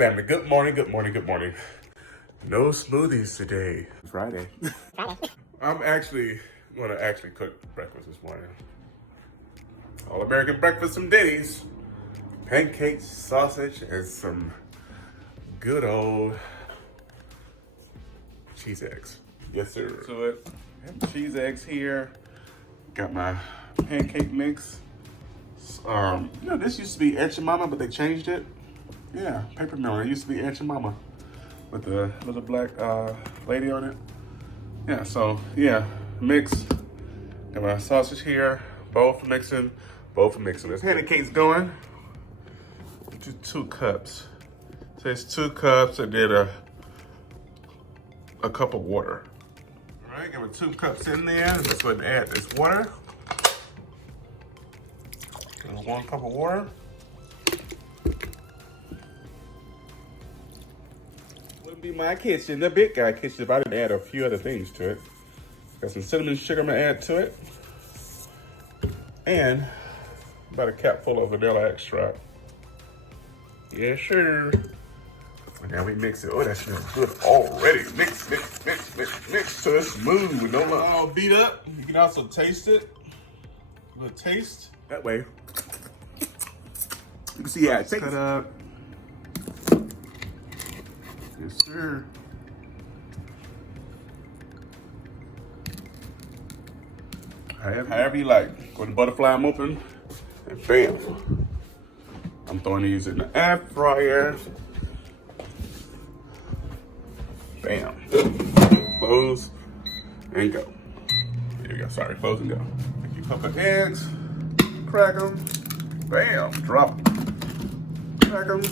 family? Good morning, good morning, good morning. No smoothies today. Friday. I'm actually gonna cook breakfast this morning. All American breakfast from Denny's. Pancakes, sausage, and some good old cheese eggs. Yes, sir. So it, I have cheese eggs here. Got my pancake mix. This used to be Aunt Your Mama, but they changed it. Yeah, paper mill. It used to be Aunt Your Mama with the little black lady on it. Yeah, so yeah, mix. Got my sausage here, both mixing. There's pancakes going. Do 2 cups. So it's 2 cups and then a cup of water. All right, got my 2 cups in there. Let's go ahead and add this water. 1 cup of water. Wouldn't be my kitchen, the big guy kitchen, if I didn't add a few other things to it. Got some cinnamon sugar I'm gonna add to it. And about a cap full of vanilla extract. Yeah, sure. And now we mix it. Oh, that smells good already. Mix so it's smooth with no lump. All beat up. You can also taste it. A little taste. That way. You can see how it tastes. Cut up. Yes, sir. However you like. Go to butterfly them open, and bam. I'm throwing these in the air fryer. Bam. Close and go. There we go. Sorry, close and go. Take your couple of eggs, crack them, bam, drop them. Crack them,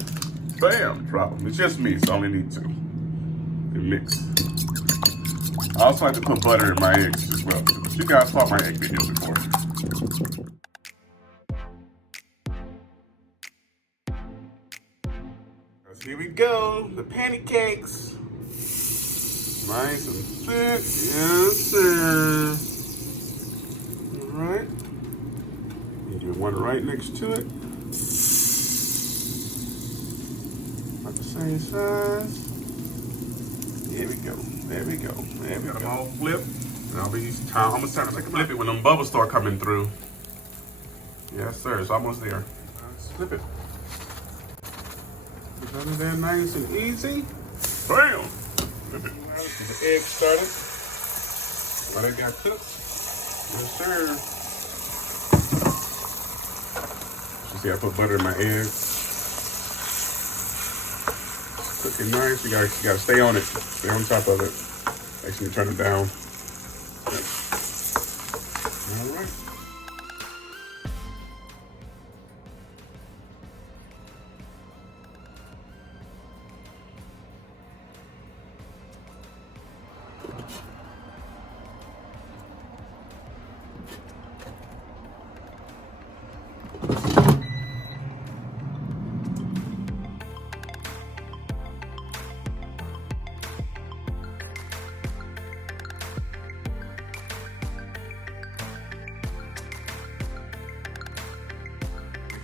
bam, drop them. It's just me, so I only need 2. And mix. I also like to put butter in my eggs as well. You guys saw my egg video before. So here we go, the pancakes. Nice and thick, yes sir. All right. You do one right next to it. About the same size. There we go, there we go, there we go. Got them all flipped. And I'm gonna start to flip it when them bubbles start coming through. Yes sir, it's almost there. Flip it. It's under there nice and easy. Bam! Flip it. The egg started. While they got cooked. Yes, sir. You see, I put butter in my eggs. Cooking nice. You gotta stay on it. Stay on top of it. Make sure you turn it down. Yep. All right.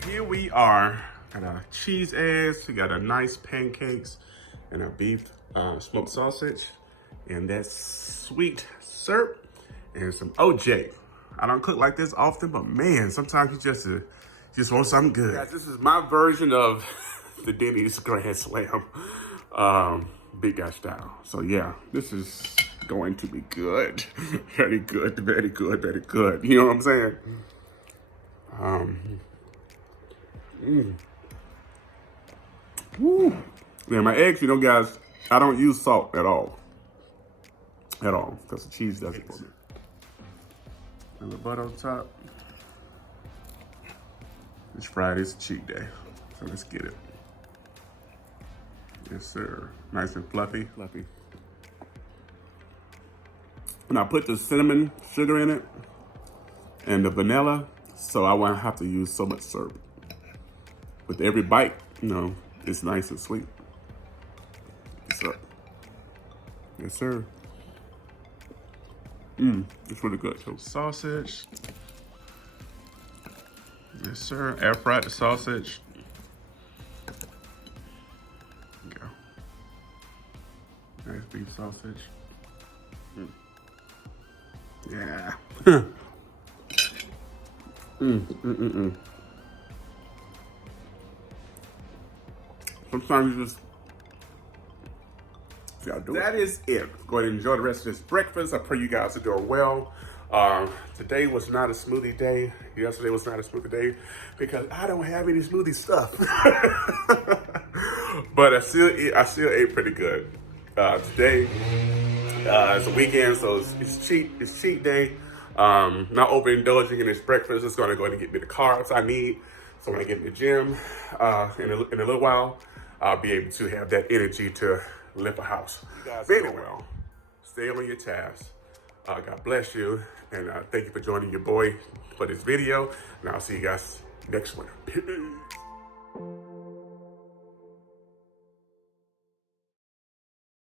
Here we are. Got our cheese eggs. We got our nice pancakes and our beef smoked sausage and that sweet syrup and some OJ. I don't cook like this often, but man, sometimes you just want something good. Guys, this is my version of the Denny's Grand Slam, big guy style. So yeah, this is going to be good. Very good, very good, very good. You know what I'm saying? Woo. Yeah, my eggs, guys, I don't use salt at all. At all, because the cheese does it for me. And the butter on top. It's Friday's cheat day, so let's get it. Yes, sir. Nice and fluffy. And I put the cinnamon sugar in it and the vanilla, so I won't have to use so much syrup. With every bite, it's nice and sweet. What's up? Yes, sir. It's really good too. Sausage. Yes, sir. Air fried the sausage. Nice beef sausage. Yeah. Sometimes you just gotta do it. That is it. Go ahead and enjoy the rest of this breakfast. I pray you guys are doing well. Today was not a smoothie day. Yesterday was not a smoothie day because I don't have any smoothie stuff. But I still ate pretty good. Today it's a weekend, so it's cheat day. Not overindulging in this breakfast. It's gonna go ahead and get me the carbs I need. So when I get in the gym in a little while, I'll be able to have that energy to lift a house. You guys are doing well. Stay on your task. God bless you, and thank you for joining your boy for this video. And I'll see you guys next one. Peace.